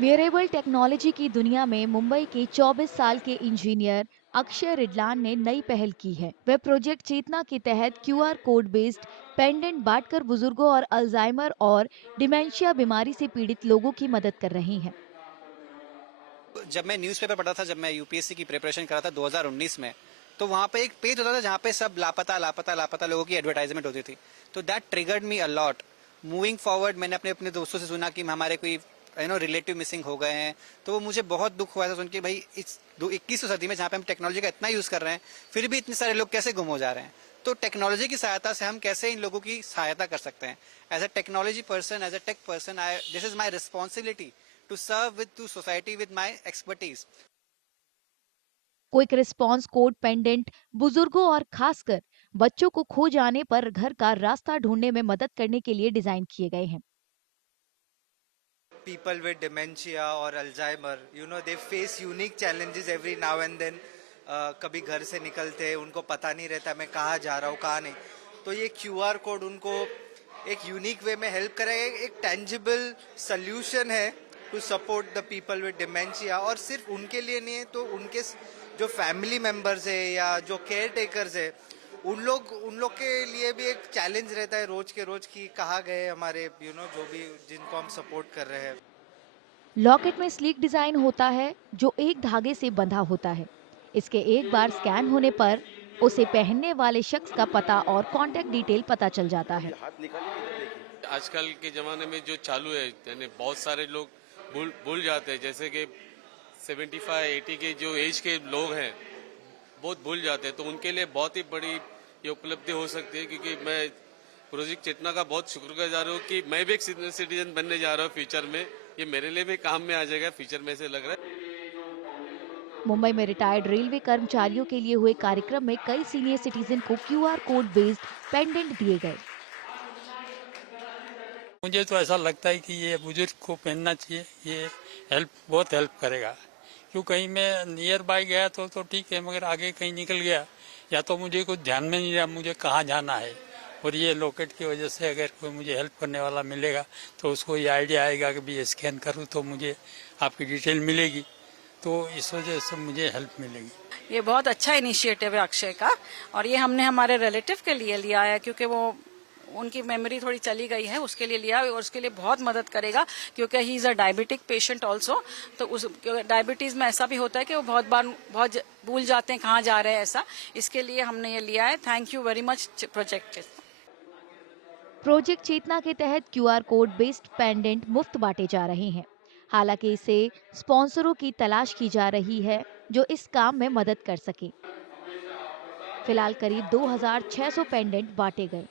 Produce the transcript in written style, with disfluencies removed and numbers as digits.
Wearable technology की दुनिया में मुंबई के 24 साल के इंजीनियर अक्षय रिडलान ने नई पहल की है। वे प्रोजेक्ट चेतना के तहत क्यूआर कोड बेस्ड पेंडेंट बांटकर बुजुर्गों और अल्जाइमर और डिमेंशिया बीमारी से पीड़ित लोगों की मदद कर रही हैं। जब मैं न्यूज़पेपर पढ़ा था, जब मैं यूपीएससी की प्रिपरेशन करा था 2019 में, तो वहाँ पे एक पेज होता था जहाँ पे सब लापता लापता लापता लोगों की एडवर्टाइजमेंट होती थी। तो that triggered me a lot. Moving forward मैंने अपने अपने दोस्तों से सुना कि हमारे कोई रिलेटिव मिसिंग हो गए हैं। तो वो मुझे बहुत दुख हुआ था सुन के, भाई इस 21वीं सदी में जहाँ पे हम टेक्नोलॉजी का इतना यूज़ कर रहे हैं, फिर भी इतने सारे लोग कैसे गुम हो जा रहे हैं। तो टेक्नोलॉजी की सहायता से हम कैसे इन लोगों की सहायता कर सकते हैं। As a technology person, as a tech person, I this is my responsibility to serve with to society with my expertise. Quick response code pendant बुजुर्गों और खासकर बच्चों को खो जाने पर घर का रास्ता ढूंढने में मदद करने के लिए डिजाइन किए गए हैं। People with dementia or Alzheimer, they face unique challenges every now and then. कभी घर से निकलते हैं, उनको पता नहीं रहता मैं कहाँ जा रहा हूँ कहाँ नहीं। तो ये क्यूआर कोड उनको एक यूनिक वे में हेल्प करेगा, एक टेंजिबल सोल्यूशन है to support the people with dementia. और सिर्फ उनके लिए नहीं है, तो उनके जो फैमिली मेंबर्स है या जो केयर टेकर्स है, उन लोग के लिए भी एक चैलेंज रहता है रोज के रोज कि कहाँ गए हमारे जो भी जिनको हम सपोर्ट कर रहे हैं। लॉकेट में स्लीक डिजाइन होता है जो एक धागे से बंधा होता है। इसके एक बार स्कैन होने पर उसे पहनने वाले शख्स का पता और कांटेक्ट डिटेल पता चल जाता है। आजकल के ज़माने में जो चालू है, यानी बहुत सारे लोग भूल भूल जाते हैं। जैसे कि 75-80 के जो एज के लोग हैं, बहुत भूल जाते हैं। तो उनके लिए बहुत ही बड़ी ये उपलब्धि हो सकती है, क्योंकि मैं प्रोजेक्ट चेतना का बहुत शुक्रगुजार हूँ कि मैं भी एक सीनियर सिटीजन बनने जा रहा हूँ फ्यूचर में। ये मेरे लिए भी काम में आ जाएगा फ्यूचर में, से लग रहा है। मुंबई में रिटायर्ड रेलवे कर्मचारियों के लिए हुए कार्यक्रम में कई सीनियर सिटीजन को क्यूआर कोड बेस्ड पेंडेंट दिए गए। मुझे तो ऐसा लगता है कि ये बुजुर्ग को पहनना चाहिए। ये बहुत हेल्प करेगा। क्यों कहीं मैं नियर बाय गया तो ठीक है, मगर आगे कहीं निकल गया या तो मुझे कुछ ध्यान में नहीं रहा मुझे कहाँ जाना है। और ये लॉकेट की वजह से अगर कोई मुझे हेल्प करने वाला मिलेगा तो उसको ये आइडिया आएगा कि भी स्कैन करूँ तो मुझे आपकी डिटेल मिलेगी। तो इस वजह से मुझे हेल्प मिलेगी। ये बहुत अच्छा इनिशिएटिव है अक्षय का, और ये हमने हमारे रिलेटिव के लिए लिया है क्योंकि वो उनकी मेमोरी थोड़ी चली गई है, उसके लिए लिया और उसके लिए बहुत मदद करेगा क्योंकि he is a diabetic patient also. तो उस डायबिटीज में ऐसा भी होता है कि वो बहुत बार बहुत भूल जाते हैं कहाँ जा रहे हैं ऐसा। इसके लिए हमने ये लिया है। Thank you very much project Chetna के तहत क्यूआर कोड बेस्ड पेंडेंट मुफ्त बांटे जा रहे हैं। हालांकि इसे स्पॉन्सरों की तलाश की जा रही है जो इस काम में मदद कर सके। फिलहाल करीब 2600 पेंडेंट बांटे गए।